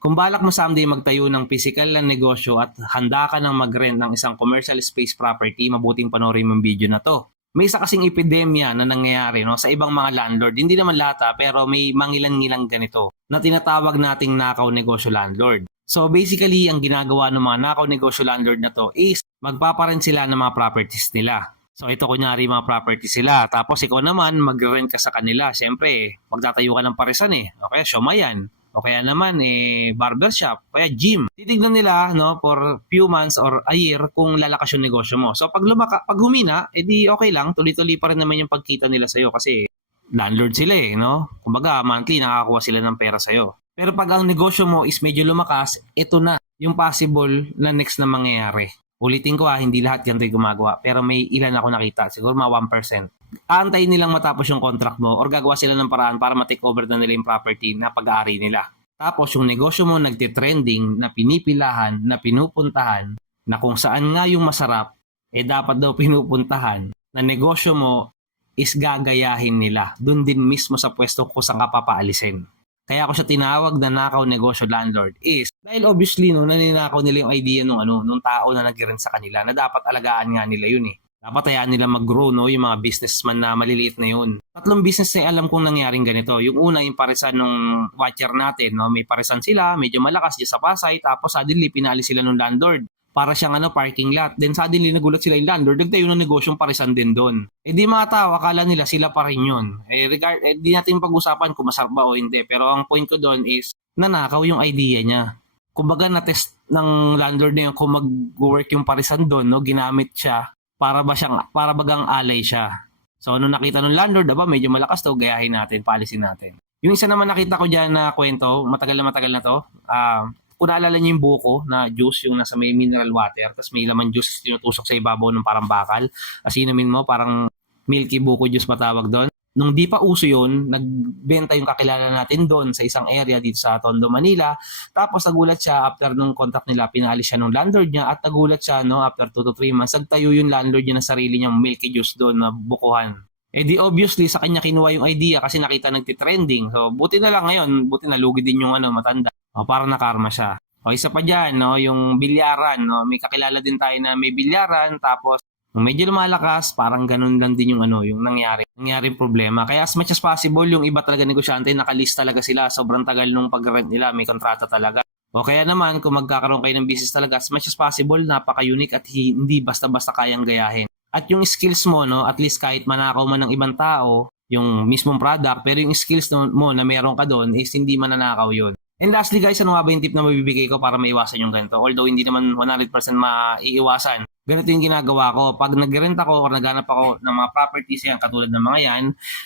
Kung balak mo someday magtayo ng physical na negosyo at handa ka ng mag-rent ng isang commercial space property, mabuting panoorin mo video na to. May isa kasing epidemya na nangyayari no, sa ibang mga landlord. Hindi naman lahat ha, pero may mangilan-ngilang ganito na tinatawag nating nakaw negosyo landlord. So basically, ang ginagawa ng mga nakaw negosyo landlord na to is magpaparent sila ng mga properties nila. So ito kunyari mga properties sila. Tapos ikaw naman mag-rent ka sa kanila. Siyempre, magtatayo ka ng paresan eh. Okay, syumayan. O kaya naman eh barbershop, kaya gym. Titignan nila no for few months or a year kung lalakas yung negosyo mo. So pag lumaka, pag humina, edi okay lang, tuloy-tuloy pa rin naman yung pagkita nila sa kasi landlord sila eh, no? Kumbaga monthly nakakakuha sila ng pera sa Pero pag ang negosyo mo is medyo lumakas, ito na yung possible na next na mangyayari. Ulitin ko ha, hindi lahat ganito yung gumagawa. Pero may ilan ako nakita, siguro mga 1% aantayin nilang matapos yung contract mo or gagawa sila ng paraan para ma-take over na nila yung property na pag-aari nila. Tapos yung negosyo mo nagtitrending na pinipilahan, na pinupuntahan, na kung saan nga yung masarap, eh dapat daw pinupuntahan, na negosyo mo is gagayahin nila. Doon din mismo sa pwesto kung saan ka papaalisin. Kaya ako siya tinawag na nakaw negosyo landlord is dahil obviously no naninakaw nila yung idea nung ano nung tao na nag sa kanila na dapat alagaan nga nila yun eh. Dapat hayaan nila mag-grow, no? Yung mga businessman na maliliit na yun. Tatlong business na alam kong nangyaring ganito. Yung una, yung paresan nung watcher natin, no? May paresan sila, medyo malakas dyan sa Pasay, tapos suddenly pinali sila ng landlord para siyang ano, parking lot. Then suddenly nagulat sila yung landlord, nagtayo ng negosyong paresan din doon. Eh di mga tao, akala nila sila pa rin yun. Eh, regard, eh di natin pag-usapan kung masarap ba o hindi. Pero ang point ko doon is, nanakaw yung idea niya. Kumbaga na-test ng landlord na yun kung mag-work yung paresan doon, no? ginamit siya para ba siyang para bagang alay siya. So nung nakita ng landlord, aba medyo malakas to, gayahin natin, polisin natin. Yung isa naman nakita ko diyan na kwento, matagal na matagal na to. Ah, kung naalala niyo yung buko na juice yung nasa may mineral water, tapos may laman juice tinutusok sa ibabaw ng parang bakal. As inumin mo, parang milky buko juice matawag doon nung di pa uso yun, nagbenta yung kakilala natin doon sa isang area dito sa Tondo, Manila. Tapos nagulat siya after nung contact nila, pinalis siya ng landlord niya at nagulat siya no, after 2 to 3 months, nagtayo yung landlord niya ng sarili niyang milky juice doon na bukuhan. Eh di obviously sa kanya kinuha yung idea kasi nakita nagtitrending. So buti na lang ngayon, buti na lugi din yung ano matanda. O para nakarma siya. O isa pa diyan no, yung bilyaran no, may kakilala din tayo na may bilyaran tapos Nung medyo lumalakas, parang ganun lang din yung ano, yung nangyari, nangyaring problema. Kaya as much as possible, yung iba talaga negosyante, nakalist talaga sila. Sobrang tagal nung pag-rent nila, may kontrata talaga. O kaya naman, kung magkakaroon kayo ng business talaga, as much as possible, napaka-unique at hindi basta-basta kayang gayahin. At yung skills mo, no, at least kahit manakaw man ng ibang tao, yung mismong product, pero yung skills mo na meron ka doon is hindi mananakaw yun. And lastly guys, ano nga ba yung tip na mabibigay ko para maiwasan yung ganito? Although hindi naman 100% maiiwasan ganito yung ginagawa ko. Pag nag-rent ako or naghanap ako ng mga properties yan, katulad ng mga yan,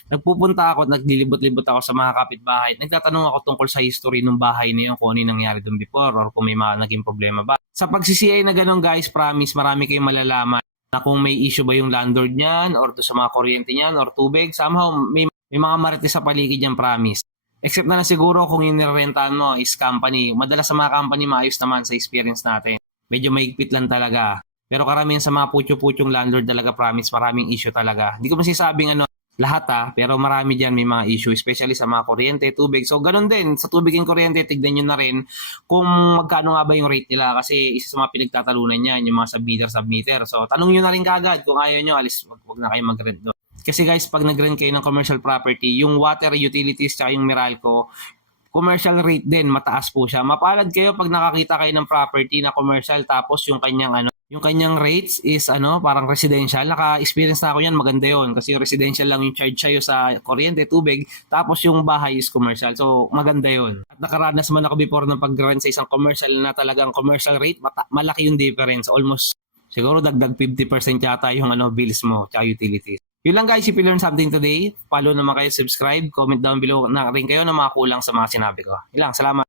nagpupunta ako at naglilibot-libot ako sa mga kapitbahay. Nagtatanong ako tungkol sa history ng bahay na yun, kung ano yung nangyari doon before or kung may mga naging problema ba. Sa pag-CCI na ganun guys, promise, marami kayong malalaman na kung may issue ba yung landlord niyan or to sa mga kuryente niyan or tubig, somehow may, may mga marites sa paligid niyan, promise. Except na, na siguro kung yung nirentahan mo is company. Madalas sa mga company maayos naman sa experience natin. Medyo maigpit lang talaga. Pero karamihan sa mga putyo-putyong landlord talaga promise, maraming issue talaga. Hindi ko masisabing ano, lahat ah, pero marami diyan may mga issue, especially sa mga kuryente, tubig. So, ganun din, sa tubig and kuryente, tignan nyo na rin kung magkano nga ba yung rate nila kasi isa sa mga pinagtatalunan niyan, yung mga sub-meter, sub-meter. So, tanong nyo na rin kagad kung ayaw nyo, alis, wag, wag na kayo mag-rent doon. Kasi guys, pag nag-rent kayo ng commercial property, yung water utilities tsaka yung Meralco, commercial rate din, mataas po siya. Mapalad kayo pag nakakita kayo ng property na commercial tapos yung kanyang ano, yung kanyang rates is ano, parang residential. Naka-experience na ako yan, maganda yon Kasi residential lang yung charge sa'yo sa kuryente, tubig, tapos yung bahay is commercial. So, maganda yon At nakaranas man ako before ng pag-rent sa isang commercial na talagang commercial rate, malaki yung difference. Almost, siguro dagdag 50% yata yung ano, bills mo, tsaka utilities. Yun lang guys, if you learn something today, follow naman kayo, subscribe, comment down below na rin kayo na mga kulang sa mga sinabi ko. Yun lang, salamat.